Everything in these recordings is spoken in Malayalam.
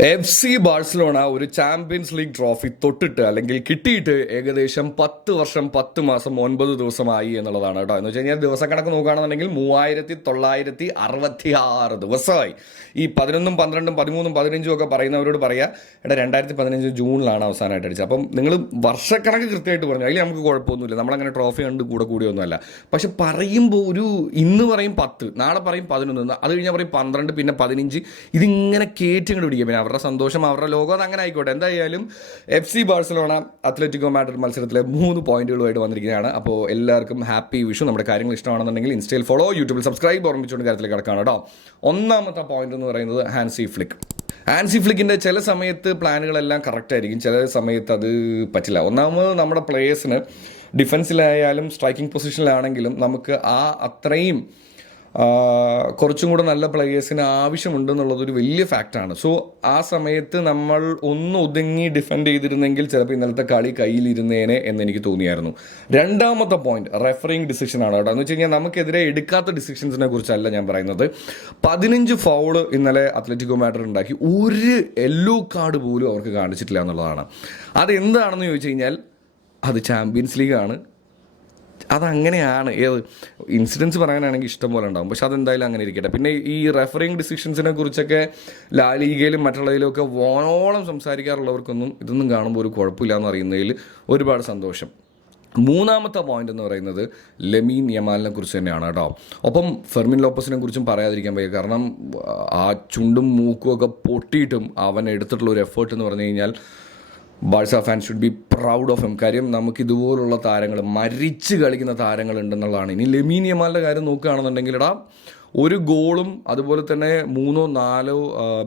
FC ബാഴ്സലോണ ഒരു ചാമ്പ്യൻസ് ലീഗ് ട്രോഫി തൊട്ടിട്ട് അല്ലെങ്കിൽ കിട്ടിയിട്ട് ഏകദേശം 10 വർഷം 10 മാസം 9 ദിവസമായി എന്നുള്ളതാണ് കേട്ടോ. എന്ന് വെച്ച് കഴിഞ്ഞാൽ ദിവസക്കണക്ക് നോക്കുകയാണെന്നുണ്ടെങ്കിൽ 3966 ദിവസമായി. ഈ 11, 12, 13, 15 ഒക്കെ പറയുന്നവരോട് പറയാ, എടാ 2015 ജൂണിലാണ് അവസാനമായിട്ട് അടിച്ചത്. അപ്പം നിങ്ങൾ വർഷക്കണക്ക് കൃത്യമായിട്ട് പറഞ്ഞു, അതിൽ നമുക്ക് കുഴപ്പമൊന്നുമില്ല, നമ്മളങ്ങനെ ട്രോഫി കണ്ട് കൂടിയൊന്നുമല്ല. പക്ഷെ പറയുമ്പോൾ ഇന്ന് പറയും 10, നാളെ പറയും 11, അത് കഴിഞ്ഞാൽ പറയും 12, പിന്നെ 15, ഇതിങ്ങനെ കയറ്റി അങ്ങോട്ട് പിടിക്കുക. അവരുടെ സന്തോഷം, അവരുടെ ലോകം, അത് അങ്ങനെ ആയിക്കോട്ടെ. എന്തായാലും FC ബാഴ്സലോണ അത്ലറ്റിക്കോ മാഡ്രിഡ് മത്സരത്തിലെ 3 പോയിന്റുകളുമായിട്ട് വന്നിരിക്കുകയാണ്. അപ്പോൾ എല്ലാവർക്കും ഹാപ്പി വിഷു. നമ്മുടെ കാര്യങ്ങൾ ഇഷ്ടമാണെന്നുണ്ടെങ്കിൽ ഇൻസ്റ്റയിൽ ഫോളോ, യൂട്യൂബിൽ സബ്സ്ക്രൈബ്, ഓർമ്മിച്ചുകൊണ്ട് കാര്യത്തിലേക്ക് കിടക്കുകയാണ് കേട്ടോ. ഒന്നാമത്തെ പോയിന്റ് എന്ന് പറയുന്നത് ഹാൻസി ഫ്ലിക്കിൻ്റെ ചില സമയത്ത് പ്ലാനുകളെല്ലാം കറക്റ്റ് ആയിരിക്കും, ചില സമയത്ത് അത് പറ്റില്ല. ഒന്നാമത് നമ്മുടെ പ്ലേയേഴ്സിന് ഡിഫൻസിലായാലും സ്ട്രൈക്കിംഗ് പൊസിഷനിലാണെങ്കിലും നമുക്ക് അത്രയും കുറച്ചും കൂടെ നല്ല പ്ലേയേഴ്സിന് ആവശ്യമുണ്ടെന്നുള്ളതൊരു വലിയ ഫാക്റ്റാണ്. സോ ആ സമയത്ത് നമ്മൾ ഒന്ന് ഒതുങ്ങി ഡിഫെൻഡ് ചെയ്തിരുന്നെങ്കിൽ ചിലപ്പോൾ ഇന്നലത്തെ കളി കയ്യിലിരുന്നേനെ എന്നെനിക്ക് തോന്നിയായിരുന്നു. രണ്ടാമത്തെ പോയിന്റ് റെഫറിങ് ഡിസിഷനാണ് കേട്ടോ. എന്ന് വെച്ച് കഴിഞ്ഞാൽ നമുക്കെതിരെ എടുക്കാത്ത ഡിസിഷൻസിനെ കുറിച്ചല്ല ഞാൻ പറയുന്നത്. 15 ഫൗള് ഇന്നലെ അത്ലറ്റിക്കോ മാഡ്രിഡ് ഉണ്ടാക്കി, ഒരു യെല്ലോ കാർഡ് പോലും അവർക്ക് കാണിച്ചിട്ടില്ല എന്നുള്ളതാണ്. അതെന്താണെന്ന് ചോദിച്ചു കഴിഞ്ഞാൽ അത് ചാമ്പ്യൻസ് ലീഗാണ്, അതങ്ങനെയാണ്. ഇൻസിഡൻസ് പറയാനാണെങ്കിൽ ഇഷ്ടം പോലെ ഉണ്ടാകും, പക്ഷെ അതെന്തായാലും അങ്ങനെ ഇരിക്കട്ടെ. പിന്നെ ഈ റെഫറിങ് ഡിസിഷൻസിനെ കുറിച്ചൊക്കെ ലാ ലീഗയിലും മറ്റുള്ളതിലൊക്കെ വാനോളം സംസാരിക്കാറുള്ളവർക്കൊന്നും ഇതൊന്നും കാണുമ്പോൾ ഒരു കുഴപ്പമില്ല എന്ന് അറിയുന്നതിൽ ഒരുപാട് സന്തോഷം. മൂന്നാമത്തെ പോയിന്റ് എന്ന് പറയുന്നത് ലെമീൻ യമാലിനെ കുറിച്ച് തന്നെയാണ് കേട്ടോ. ഒപ്പം ഫെർമിൻ ലോപ്പസിനെ കുറിച്ചും പറയാതിരിക്കാൻ വയ്യ. കാരണം ആ ചുണ്ടും മൂക്കും ഒക്കെ പൊട്ടിയിട്ടും അവൻ എടുത്തിട്ടുള്ള ഒരു എഫേർട്ട് എന്ന് പറഞ്ഞു കഴിഞ്ഞാൽ Barca fans should be proud of him. കാര്യം നമുക്ക് ഇതുപോലുള്ള താരങ്ങൾ, മരിച്ച് കളിക്കുന്ന താരങ്ങളുണ്ടെന്നുള്ളതാണ്. ഇനി ലെമീൻ യമാലിൻ്റെ കാര്യം നോക്കുകയാണെന്നുണ്ടെങ്കിൽ ഒരു ഗോളും അതുപോലെ തന്നെ 3 or 4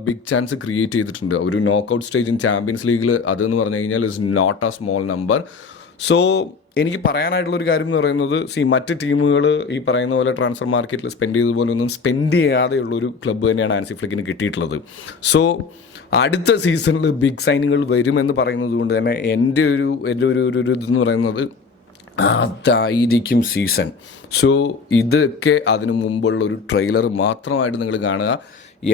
ബിഗ് ചാൻസ് ക്രിയേറ്റ് ചെയ്തിട്ടുണ്ട് ഒരു നോക്കൗട്ട് സ്റ്റേജ് ഇൻ ചാമ്പ്യൻസ് ലീഗിൽ. അതെന്ന് പറഞ്ഞു കഴിഞ്ഞാൽ is not a small number. So എനിക്ക് പറയാനായിട്ടുള്ളൊരു കാര്യം എന്ന് പറയുന്നത്, മറ്റ് ടീമുകൾ ഈ പറയുന്ന പോലെ ട്രാൻസ്ഫർ മാർക്കറ്റിൽ സ്പെൻഡ് ചെയ്ത പോലെ ഒന്നും സ്പെൻഡ് ചെയ്യാതെയുള്ളൊരു ക്ലബ്ബ് തന്നെയാണ് ഹാൻസി ഫ്ലിക്കിന് കിട്ടിയിട്ടുള്ളത്. സോ അടുത്ത സീസണിൽ ബിഗ് സൈനിങ്ങൾ വരുമെന്ന് പറയുന്നത് കൊണ്ട് തന്നെ എൻ്റെ ഒരു ഇതെന്ന് പറയുന്നത് അതായിരിക്കും സീസൺ. സോ ഇതൊക്കെ അതിനു മുമ്പുള്ള ഒരു ട്രെയിലർ മാത്രമായിട്ട് നിങ്ങൾ കാണുക.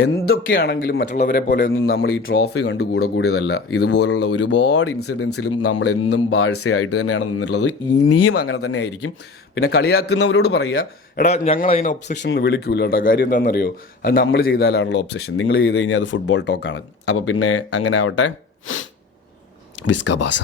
എന്തൊക്കെയാണെങ്കിലും മറ്റുള്ളവരെ പോലെയൊന്നും നമ്മൾ ഈ ട്രോഫി കണ്ട് കൂടിയതല്ല. ഇതുപോലുള്ള ഒരുപാട് ഇൻസിഡൻസിലും നമ്മളെന്നും ബാഴ്സയായിട്ട് തന്നെയാണ് നിന്നുള്ളത്, ഇനിയും അങ്ങനെ തന്നെ ആയിരിക്കും. പിന്നെ കളിയാക്കുന്നവരോട് പറയുക, എടാ ഞങ്ങൾ അതിനെ ഒബ്സെഷൻ വിളിക്കൂല കേട്ടോ. കാര്യം എന്താണെന്നറിയോ, അത് നമ്മൾ ചെയ്താലാണല്ലോ ഒബ്സെഷൻ, നിങ്ങൾ ചെയ്ത് കഴിഞ്ഞാൽ അത് ഫുട്ബോൾ ടോക്കാണ്. അപ്പോൾ പിന്നെ അങ്ങനെ ആവട്ടെ. വിസ്ക ബാസ.